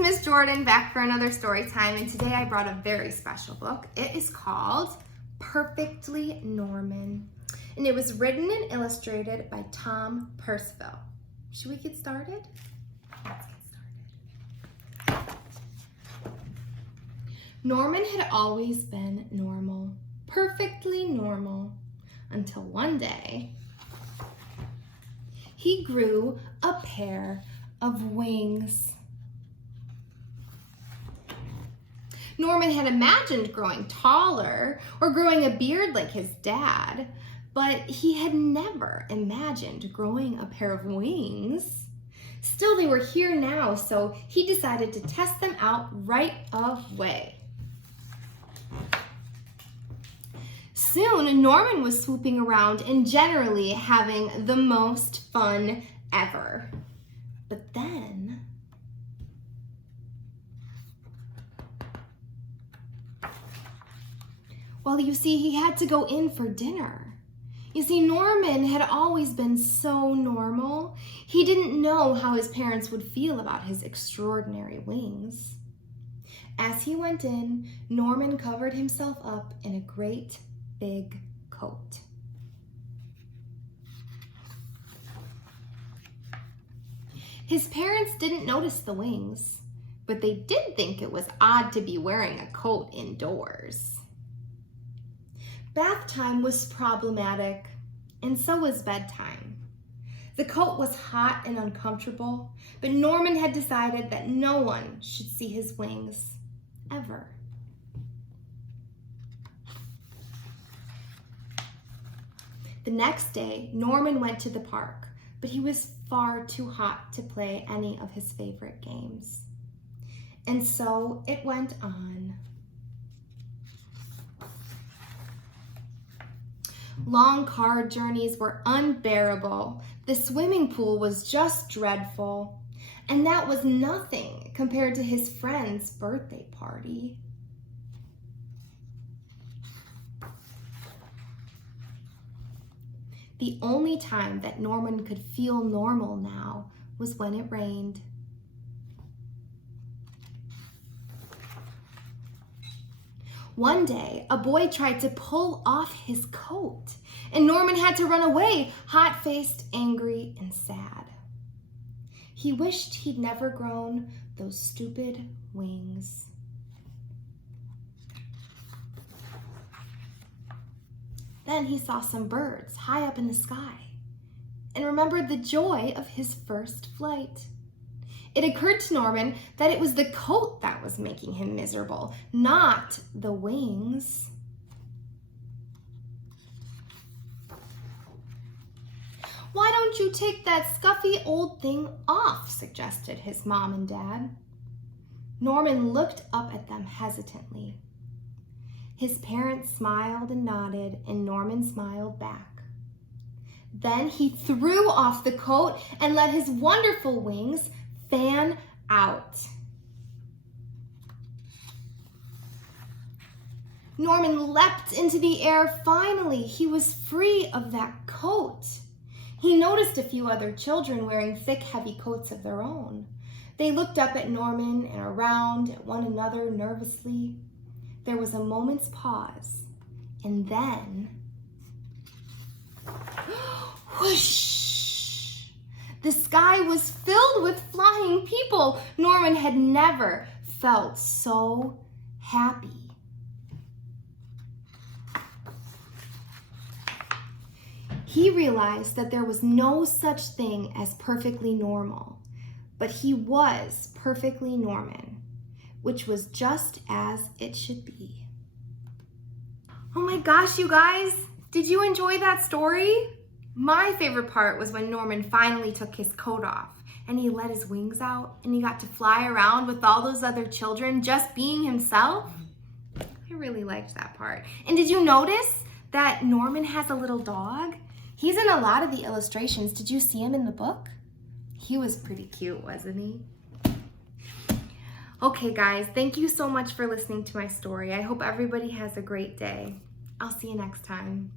Miss Jordan back for another story time, and today I brought a very special book. It is called Perfectly Norman, and it was written and illustrated by Percival. Should we get started? Let's get started. Norman had always been normal, perfectly normal, until one day he grew a pair of wings. Norman had imagined growing taller or growing a beard like his dad, but he had never imagined growing a pair of wings. Still, they were here now, so he decided to test them out right away. Soon, Norman was swooping around and generally having the most fun ever. But then, well, you see, he had to go in for dinner. You see, Norman had always been so normal. He didn't know how his parents would feel about his extraordinary wings. As he went in, Norman covered himself up in a great big coat. His parents didn't notice the wings, but they did think it was odd to be wearing a coat indoors. Bath time was problematic, and so was bedtime. The coat was hot and uncomfortable, but Norman had decided that no one should see his wings, ever. The next day, Norman went to the park, but he was far too hot to play any of his favorite games. And so it went on. Long car journeys were unbearable. The swimming pool was just dreadful. And that was nothing compared to his friend's birthday party. The only time that Norman could feel normal now was when it rained. One day, a boy tried to pull off his coat, and Norman had to run away, hot-faced, angry, and sad. He wished he'd never grown those stupid wings. Then he saw some birds high up in the sky and remembered the joy of his first flight. It occurred to Norman that it was the coat that was making him miserable, not the wings. "Why don't you take that scuffy old thing off?" suggested his mom and dad. Norman looked up at them hesitantly. His parents smiled and nodded, and Norman smiled back. Then he threw off the coat and let his wonderful wings fan out. Norman leapt into the air. Finally, he was free of that coat. He noticed a few other children wearing thick, heavy coats of their own. They looked up at Norman and around at one another nervously. There was a moment's pause, and then, whoosh! The sky was filled with flying people. Norman had never felt so happy. He realized that there was no such thing as perfectly normal, but he was perfectly Norman, which was just as it should be. Oh my gosh, you guys, did you enjoy that story? My favorite part was when Norman finally took his coat off and he let his wings out and he got to fly around with all those other children just being himself. I really liked that part. And did you notice that Norman has a little dog? He's in a lot of the illustrations. Did you see him in the book? He was pretty cute, wasn't he? Okay, guys, thank you so much for listening to my story. I hope everybody has a great day. I'll see you next time.